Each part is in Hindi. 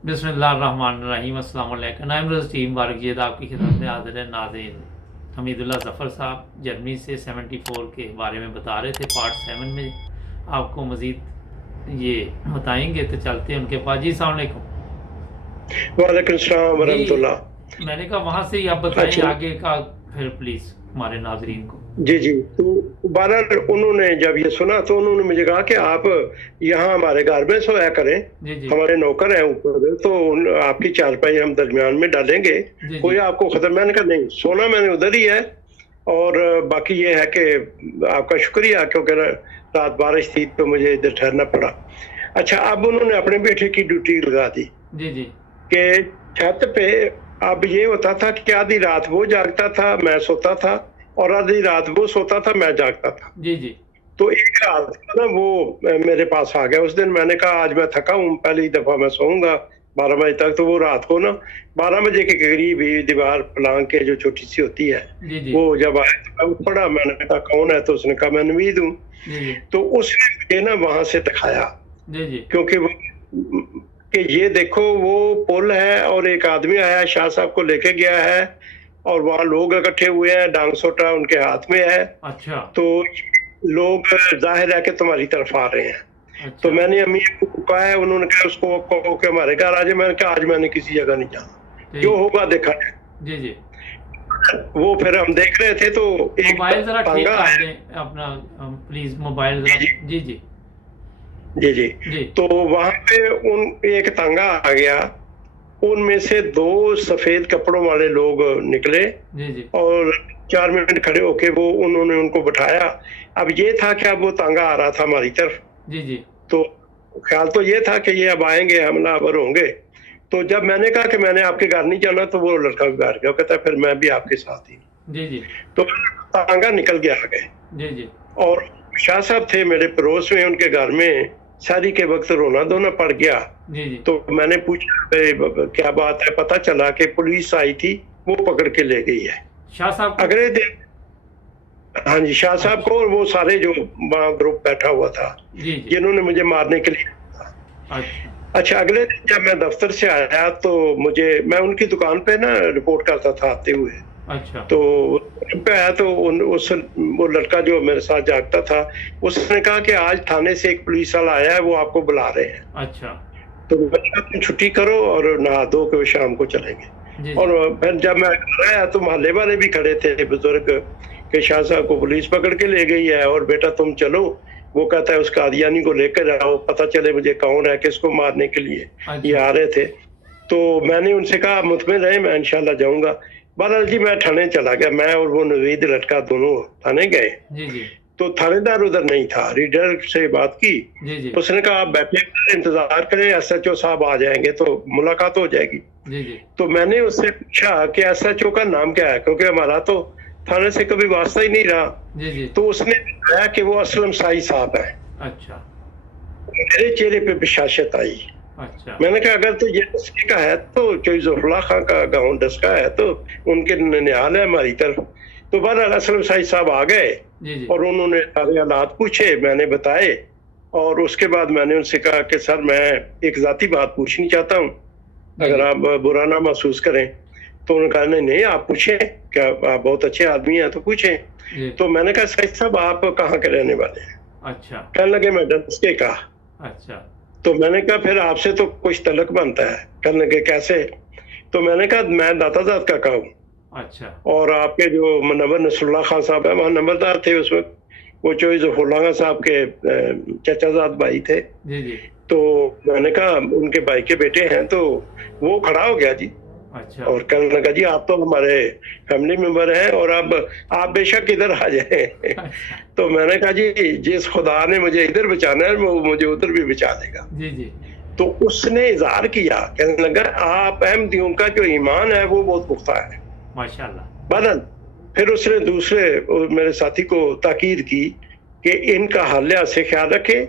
बिस्मिल्लाहिर्रहमानिर्रहीम। अस्सलाम वालेकुम। नाइम टीम बारगियत आपकी खिदमत में हाजिर है। नाज़रीन, हमीदुल्लाह ज़फ़र साहब जर्मनी से 74 के बारे में बता रहे थे, पार्ट 7 में आपको मज़ीद ये बताएंगे, तो चलते हैं उनके पास। जी अस्सलाम वालेकुम। वालेकुम सलाम जी, वरहमतुल्लाह। मैंने कहा वहाँ से ही आप बताएं अच्छा, आगे का फिर प्लीज़ हमारे नाजरीन को। जी जी। तो बहरहाल उन्होंने जब ये सुना तो उन्होंने मुझे कहा कि आप यहाँ हमारे घर में सोया करें, जी जी हमारे नौकर हैं ऊपर, तो आपकी चारपाई हम दरमियान में डालेंगे, जी कोई जी आपको खतरा। मैंने कहा नहीं, सोना मैंने उधर ही है। और बाकी ये है कि आपका शुक्रिया, क्योंकि रात बारिश थी तो मुझे इधर ठहरना पड़ा। अच्छा, अब उन्होंने अपने बेटे की ड्यूटी लगा दी जी जी कि छत पे। अब ये होता था कि आधी रात वो जागता था, मैं सोता था, और आधी रात वो सोता था, मैं जागता था। जी जी तो एक रात को ना वो मेरे पास आ गया। उस दिन मैंने कहा आज मैं थका हूँ, पहली दफा मैं सोऊंगा 12 बजे तक। तो वो रात को ना 12 बजे के करीब ही दीवार पलांग के जो छोटी सी होती है, जी जी वो जब आया तो मैं उठ पड़ा। मैंने कहा कौन है? तो उसने कहा मैं नवीद हूँ। जी जी तो उसने मुझे ना वहां से दिखाया, जी जी क्योंकि वो कि ये देखो वो पुल है और एक आदमी आया शाह साहब को लेके गया है, और वहां लोग इकट्ठे हुए हैं, डांग सोटा उनके हाथ में है। अच्छा तो लोग जाहिर है कि तुम्हारी तरफ आ रहे हैं। तो अच्छा मैंने अम्मी को कहा है, उन्होंने कहा उसको कहो कि हमारे घर आ जाए। मैंने कहा आज मैंने किसी जगह नहीं जाना, जो ठीक। होगा देखा जाए। जी जी वो फिर हम देख रहे थे तो एक मोबाइल ज़रा ठीक तांगा कर है। दें अपना, प्लीज़ मोबाइल ज़रा। जी जी जी जी जी। जी तो वहां पे उन एक तांगा आ गया, उनमें से दो सफेद कपड़ों वाले लोग निकले, जी जी और 4 मिनट खड़े होके वो उन्होंने उनको बिठाया। अब ये था कि अब वो तांगा आ रहा था हमारी तरफ। जी जी तो ख्याल तो ये था कि ये अब आएंगे, हमलावर होंगे। तो जब मैंने कहा कि मैंने आपके घर नहीं जाना, तो वो लड़का भी बाहर गया, कहता फिर मैं भी आपके साथ ही। जी जी तो तांगा निकल गया आगे। जी जी और शाह साहब थे मेरे पड़ोस में, उनके घर में शादी के वक्त रोना धोना पड़ गया। जी जी तो मैंने पूछा क्या बात है? पता चला कि पुलिस आई थी, वो पकड़ के ले गई है शाह साहब को। अगले दिन। हाँ जी, शाह साहब अच्छा को, और वो सारे जो वहाँ ग्रुप बैठा हुआ था जी जी जिन्होंने मुझे मारने के लिए। अच्छा अच्छा, अगले दिन जब मैं दफ्तर से आया तो मैं उनकी दुकान पे ना रिपोर्ट करता था आते हुए। अच्छा तो पे आया तो वो लड़का जो मेरे साथ जागता था, उसने कहा कि आज थाने से एक पुलिस वाला आया है, वो आपको बुला रहे हैं। अच्छा तो मैंने कहा तुम छुट्टी करो और नहा धो के शाम को चलेंगे। जी जी और फिर जब मैं घर आया तो मोहल्ले वाले भी खड़े थे, बुजुर्ग, के शाह साहब को पुलिस पकड़ के ले गई है, और बेटा तुम चलो। वो कहता है उस कादियानी को लेकर आओ, पता चले मुझे कौन है, किसको मारने के लिए ये अच्छा आ रहे थे। तो मैंने उनसे कहा मुतमिन रहे, मैं इंशाल्लाह जाऊंगा। बहरहाल जी मैं थाने चला गया, मैं और वो नवीद लड़का दोनों थाने गए। जी जी तो थानेदार उधर नहीं था, रीडर से बात की। जी जी उसने कहा आप बैठे इंतजार करें, एसएचओ साहब आ जाएंगे तो मुलाकात हो जाएगी। जी जी तो मैंने उससे पूछा कि एसएचओ का नाम क्या है, क्योंकि हमारा तो थाने से कभी वास्ता ही नहीं रहा। जी जी तो उसने बताया कि वो असलम साई साहब है। अच्छा मेरे चेहरे पे बिशाशत आई। अच्छा मैंने कहा अगर तो ये डस्के का है तो जोजुल्ला खां का गाँव डस्का है, तो उनके निहाल है हमारी तरफ। तो बहरहाल असलम साई साहब आ गए, जी जी और उन्होंने सारे हालात पूछे, मैंने बताए। और उसके बाद मैंने उनसे कहा कि सर मैं एक जाती बात पूछनी चाहता हूँ, जी अगर जी आप बुरा ना महसूस करें। तो उन्होंने कहा नहीं नहीं आप पूछें, क्या आप बहुत अच्छे आदमी हैं तो पूछें। जी तो मैंने कहा साहिब साहब आप कहाँ के रहने वाले हैं? अच्छा कहने लगे मैं डस्के का। अच्छा तो मैंने कहा फिर आपसे तो कुछ तलक बनता है। कहने लगे कैसे? तो मैंने कहा मैं दाताजात का हूँ, अच्छा और आपके जो मुनव्वर नसरुल्लाह खान साहब है वहाँ नंबरदार थे उस वक्त, वो जोजुल्ला खां साहब के चचाजाद भाई थे। जी जी तो मैंने कहा उनके भाई के बेटे हैं। तो वो खड़ा हो गया जी, अच्छा और कहने लगा जी आप तो हमारे फैमिली मेंबर हैं, और अब आप बेशक इधर आ जाएं। अच्छा तो मैंने कहा जी जिस खुदा ने मुझे इधर बचाना है वो मुझे उधर भी बचा देगा। जी जी तो उसने इजहार किया, कहने लगा आप अहमदियों का जो ईमान है वो बहुत पुख्ता है। माशाल्लाह। बदल फिर उसने दूसरे मेरे साथी को ताकीद की कि इनका हालिया से ख्याल रखे।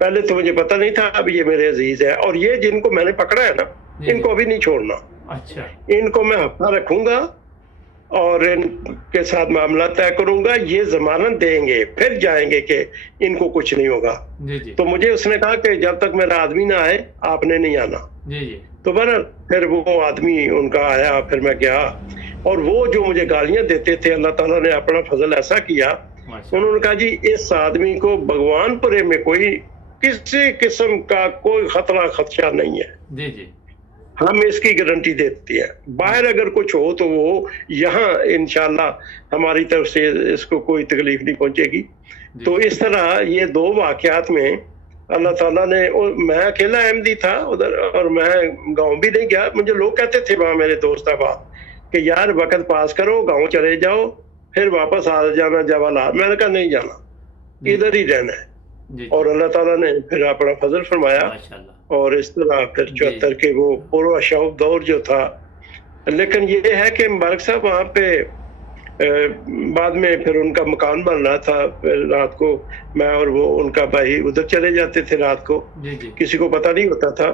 पहले तो मुझे पता नहीं था, अब ये मेरे अजीज है, और ये जिनको मैंने पकड़ा है ना, जी जी इनको अभी नहीं छोड़ना। अच्छा इनको मैं हफ्ता रखूंगा और इनके साथ मामला तय करूंगा, ये जमानत देंगे फिर जाएंगे कि इनको कुछ नहीं होगा। जी जी तो मुझे उसने कहा कि जब तक मेरा आदमी ना आए आपने नहीं आना। जी जी। तो बहरहाल फिर वो आदमी उनका आया, फिर मैं गया, और वो जो मुझे गालियां देते थे, अल्लाह ताला ने अपना फजल ऐसा किया, माशाल्लाह। उन्होंने कहा जी इस आदमी को भगवानपुरे में कोई किसी किस्म का कोई खतरा खदशा नहीं है, जी जी। हम इसकी गारंटी देते हैं, बाहर अगर कुछ हो तो वो यहाँ इंशाल्लाह हमारी तरफ से इसको कोई तकलीफ नहीं पहुंचेगी। जी तो इस तरह ये दो वाकयात में अल्लाह ताला ने, मैं अकेला अहमदी था उधर, और मैं गांव भी नहीं गया। मुझे लोग कहते थे वहां मेरे दोस्त अहबाब कि यार वक्त पास करो, गांव चले जाओ, फिर वापस आ जाना जवाहरलाल। मैंने कहा नहीं जाना, जी इधर ही रहना है। जी। और अल्लाह ताला ने फिर अपना फजल फरमाया, माशाल्लाह। और इस तरह फिर जी। 74 के वो पूरा शौक दौर जो था। लेकिन ये है कि मुबारक साहब वहाँ पे बाद में फिर उनका मकान बन रहा था, फिर रात को मैं और वो उनका भाई उधर चले जाते थे रात को, जी जी। किसी को पता नहीं होता था,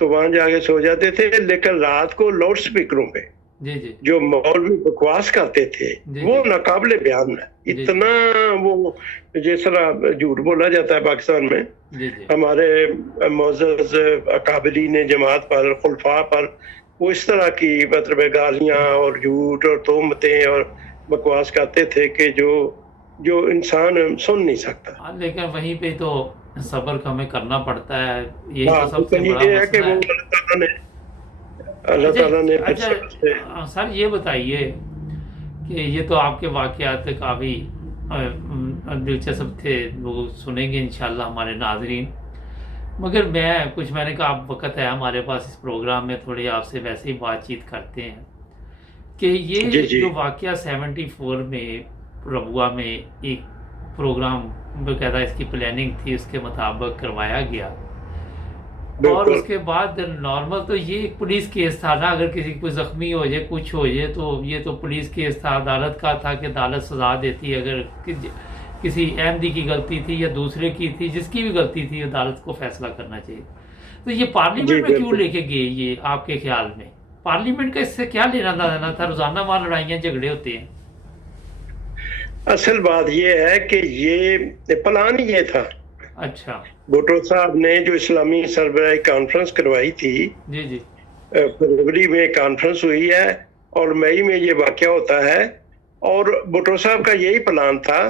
तो वहां जाके सो जाते थे। लेकिन रात को लाउड स्पीकरों पे जी जी। जो मौलवी बकवास करते थे जी, वो जी। नाकाबिले बयान है। जी। इतना वो जिस तरह झूठ बोला जाता है पाकिस्तान में, जी जी। हमारे मोअज़्ज़ज़ अकाबिरी ने जमात पर, खुलफा पर, वो इस तरह की मतलब गालियां और झूठ और तोहमतें और बकवास करते थे कि जो इंसान सुन नहीं सकता। हाँ, लेकिन वहीं पे तो सब्र हमें करना पड़ता है, यही हाँ, तो सबसे लेकिन बड़ा ये है कि मसला वो है। अल्लाह ताला ने फिर अच्छा सबसे सर ये बताइए कि ये तो आपके वाकयात काफ़ी दिलचस्प थे, वो सुनेंगे इंशाल्लाह हमारे नाजरीन। मगर मैंने कहा आप वक्त है हमारे पास इस प्रोग्राम में, थोड़ी आपसे वैसे ही बातचीत करते हैं कि जी ये जी जो वाकया 74 में रबुआ में एक प्रोग्राम बकायदा इसकी प्लानिंग थी, उसके मुताबिक करवाया गया, और बिल्कुल उसके बाद नॉर्मल तो ये एक पुलिस केस था ना, अगर किसी को जख्मी हो जाए कुछ हो जाए तो ये तो पुलिस केस था, अदालत का था कि अदालत सजा देती है। अगर किसी अहमदी की गलती थी या दूसरे की थी, जिसकी भी गलती थी अदालत को फैसला करना चाहिए। तो ये जी पार्लियामेंट में क्यों बिल्कुल। लेके गए ये, आपके ख्याल में पार्लियामेंट का इससे क्या लेना देना था? रोजाना वहां लड़ाइयाँ झगड़े होते हैं। असल बात ये है कि ये प्लान ये था, अच्छा। भुट्टो साहब ने जो इस्लामी सरबराही कॉन्फ्रेंस करवाई थी, जी जी। फरवरी में कॉन्फ्रेंस हुई है और मई में ये वाकया होता है। और भुट्टो साहब का यही प्लान था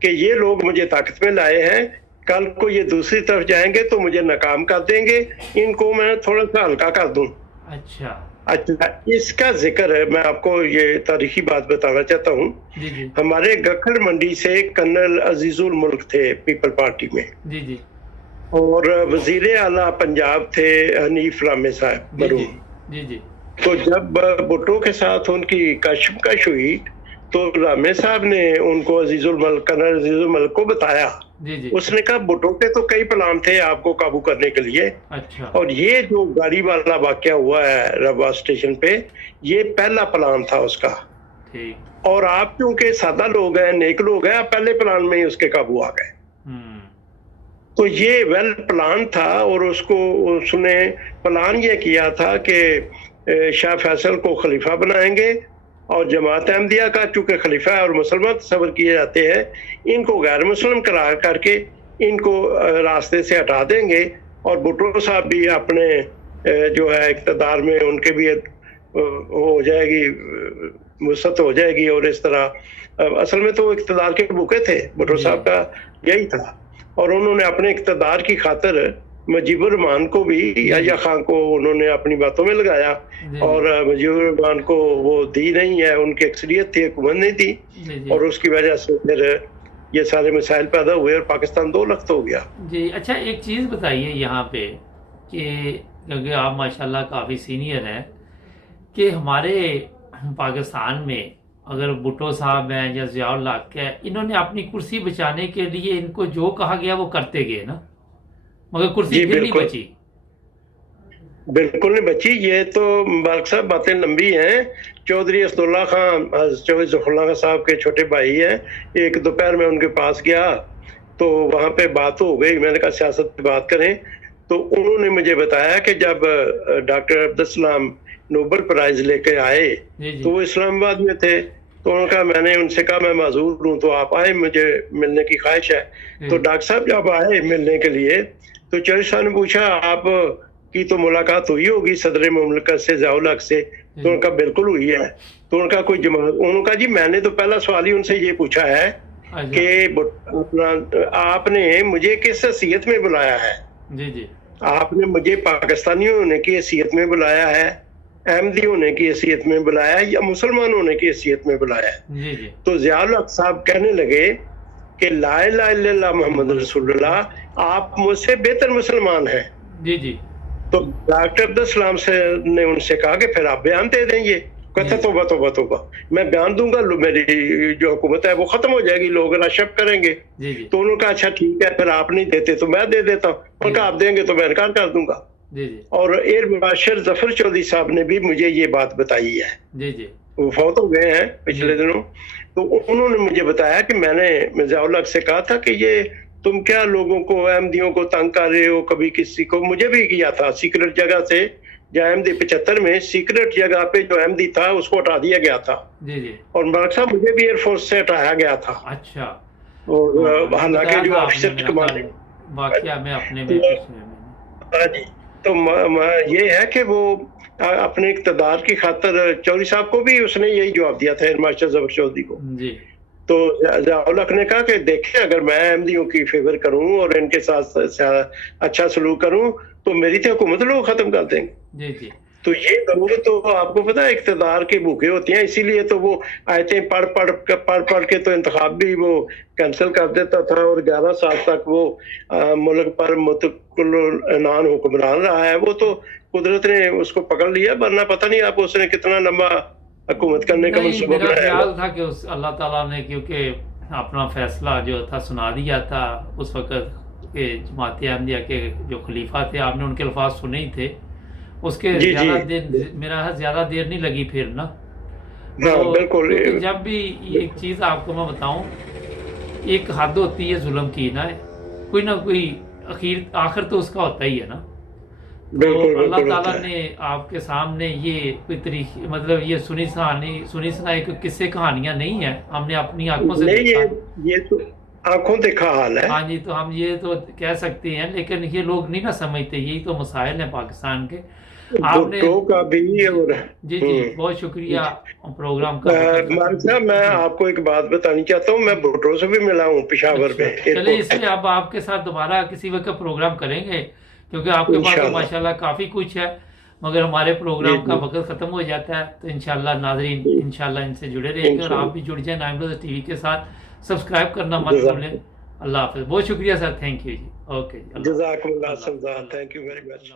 कि ये लोग मुझे ताकत में लाए हैं, कल को ये दूसरी तरफ जाएंगे तो मुझे नाकाम कर देंगे, इनको मैं थोड़ा सा हल्का कर दूं। अच्छा। अच्छा, इसका जिक्र है, मैं आपको ये तारीखी बात बताना चाहता हूँ। जी जी। हमारे गखड़ मंडी से कर्नल अजीजुल मुल्क थे पीपल पार्टी में, जी जी। और वजीर आला पंजाब थे हनीफ रामे साहब जी जी। बरूम। जी जी। तो जब भुट्टो के साथ उनकी कशमकश हुई तो रामे साहब ने उनको कर्नल अजीजुल मल्क को बताया। जी जी। उसने कहा भुट्टो के तो कई प्लान थे आपको काबू करने के लिए, अच्छा। और ये जो गाड़ी वाला वाकया हुआ है रबा स्टेशन पे, ये पहला प्लान था उसका। ठीक। और आप क्योंकि सादा लोग हैं, नेक लोग हैं, आप पहले प्लान में ही उसके काबू आ गए। तो ये वेल प्लान था, और उसने प्लान ये किया था कि शाह फैसल को खलीफा बनाएंगे, और जमात अहमदिया का चूंकि खलीफा और मुसलमान तस्वर किए जाते हैं, इनको गैर मुस्लिम करार करके इनको रास्ते से हटा देंगे, और भुट्टो साहब भी अपने जो है इक़्तिदार में उनके भी हो जाएगी, वसअत हो जाएगी। और इस तरह असल में तो इक़्तिदार के भूखे थे, भुट्टो साहब का यही था, और उन्होंने अपने इक़्तिदार की खातिर मुजीबुर रहमान को भी, याह्या खान को उन्होंने अपनी बातों में लगाया, और मुजीबुर रहमान को वो दी नहीं है, उनकी अक्सरियत थी, हुकूमत नहीं थी, और उसकी वजह से फिर ये सारे मसाइल पैदा हुए और पाकिस्तान 2 लख्त हो गया। जी। अच्छा एक चीज़ बताइए यहाँ पे कि क्योंकि आप माशाल्लाह काफ़ी सीनियर हैं, कि हमारे पाकिस्तान में अगर भुट्टो साहब हैं या ज़ियाउल हक है, इन्होंने अपनी कुर्सी बचाने के लिए इनको जो कहा गया वो करते गए ना, मगर कुर्सी फिर नहीं बची। बिल्कुल नहीं बची। ये तो मुबारक साहब बातें लंबी हैं। चौधरी असदुल्ला खान, चौधरी ज़फ़रुल्लाह खान साहब के छोटे भाई हैं, एक दोपहर में उनके पास गया तो वहाँ पे बात हो गई, मैंने कहा सियासत पे बात करें, तो उन्होंने मुझे बताया कि जब doctor Abdul Salam Nobel prize लेके आए तो वो इस्लामाबाद में थे, तो उन्होंने कहा, मैंने उनसे कहा मैं माजूर हूँ, तो आप आए, मुझे मिलने की ख्वाहिश है। तो डॉक्टर साहब जब आए मिलने के लिए तो चौधरी साहब ने पूछा, आप की तो मुलाकात हुई होगी सदर मुमलिकत से ज़ियाउल हक से, तो उनका बिल्कुल हुई है। तो उनका कोई जवाब, उन्होंने कहा जी मैंने तो पहला सवाल ही उनसे ये पूछा है कि अपना आपने मुझे किस हैसियत में बुलाया है। जी जी। आपने मुझे पाकिस्तानी होने की हैसियत में बुलाया है, अहमदी होने की हैसियत में बुलाया है, या मुसलमान होने की हैसियत में बुलाया है। जी जी। तो ज़ियाउल हक साहब कहने लगे कि ला इलाहा इल्लल्लाह मोहम्मद रसूलुल्लाह, आप मुझसे बेहतर मुसलमान हैं। जी जी। तो डॉक्टर अब्दुल सलाम से ने उनसे कहा कि फिर आप बयान दे दें। ये कहता तौबा तौबा तौबा, मैं बयान दूंगा, मेरी जो हुकूमत है वो खत्म हो जाएगी, लोग रशब करेंगे। जी जी। तो उन्होंने कहा अच्छा ठीक है, फिर आप नहीं देते तो मैं दे देता हूँ। उन्होंने कहा आप देंगे तो मैं इनकार कर दूंगा। जी जी। और एयर मार्शल जफर चौधरी साहब ने भी मुझे ये बात बताई है। जी जी। वो फौत हो गए हैं पिछले दिनों। तो उन्होंने मुझे बताया कि मैंने ज़ियाउल हक से कहा था कि ये तुम क्या लोगों को, अहमदियों को तंग कर रहे हो, कभी किसी को, मुझे भी किया था सीक्रेट जगह से, जहाँ अहमदी 75 में सीक्रेट जगह पे जो अहमदी था उसको हटा दिया गया था। जी जी। और मलिक साहब मुझे भी एयरफोर्स से हटाया गया था। अच्छा। और हालांकि जो ऑफिसर कमांडिंग वाकया में अपने हाँ जी, तो ये है कि वो अपने इक़्तिदार की खातिर चौधरी साहब को भी उसने यही जवाब दिया था, एयर मार्शल जफर चौधरी को जी। तो ज़ियाउल हक ने कहा कि देखें अगर मैं अहमदियों की फेवर करूं और इनके साथ अच्छा सलूक करूं तो मेरी तो हुकूमत लोग खत्म कर देंगे। जी जी। तो ये लोग तो आपको पता है इक़्तिदार के भूखे होते हैं, इसीलिए तो वो आयतें पढ़ के तो इंतखाब भी वो कैंसिल कर देता था, और 11 साल तक वो मुल्क पर मुतक़िल हुक्मरान रहा है। वो तो कुदरत ने उसको पकड़ लिया, वरना पता नहीं आपको उसने कितना लंबा हुकूमत करने का मंसूबा मेरा बनाया। ख्याल था कि उस अल्लाह ताला ने क्योंकि अपना फैसला जो था सुना दिया था उस वक़्त के जमात अहमदिया के जो खलीफा थे, आपने उनके अल्फाज सुने ही थे, उसके ज़्यादा देर मेरा ज़्यादा देर नहीं लगी फिर ना। हाँ, बिल्कुल। तो जब भी एक चीज़ आपको मैं बताऊं, एक हद होती है जुल्म की ना कोई आखिर तो उसका होता ही है ना। तो अल्लाह ताला ने आपके सामने ये कोई तरीके, मतलब ये सुनी सुनाई कोई किस्से कहानियां नहीं है, हमने अपनी आंखों से देखा। ये तो आंखों देखा हाल है। हाँ जी, तो हम ये तो कह सकते हैं, लेकिन ये लोग नहीं ना समझते, यही तो मसाइल है पाकिस्तान के। आपने का भी और जी जी, बहुत शुक्रिया प्रोग्राम का। मालिक साहब, मैं आपको एक बात बतानी चाहता हूँ, मैं भुट्टो से भी मिला हूँ पेशावर में। चलिए, इसलिए अब आपके साथ दोबारा किसी वक्त प्रोग्राम करेंगे, क्योंकि आपके पास तो माशाल्लाह काफ़ी कुछ है, मगर हमारे प्रोग्राम का वक्त ख़त्म हो जाता है। तो इंशाल्लाह नाज़रीन इंशाल्लाह इनसे जुड़े रहेंगे, और आप भी जुड़ जाए नाइम रोज़ा टीवी के साथ। सब्सक्राइब करना मत भूलें। अल्लाह हाफ़िज़, बहुत शुक्रिया सर, थैंक यू जी। ओके जी, जज़ाकमुल्लाह, थैंक यू वेरी मच।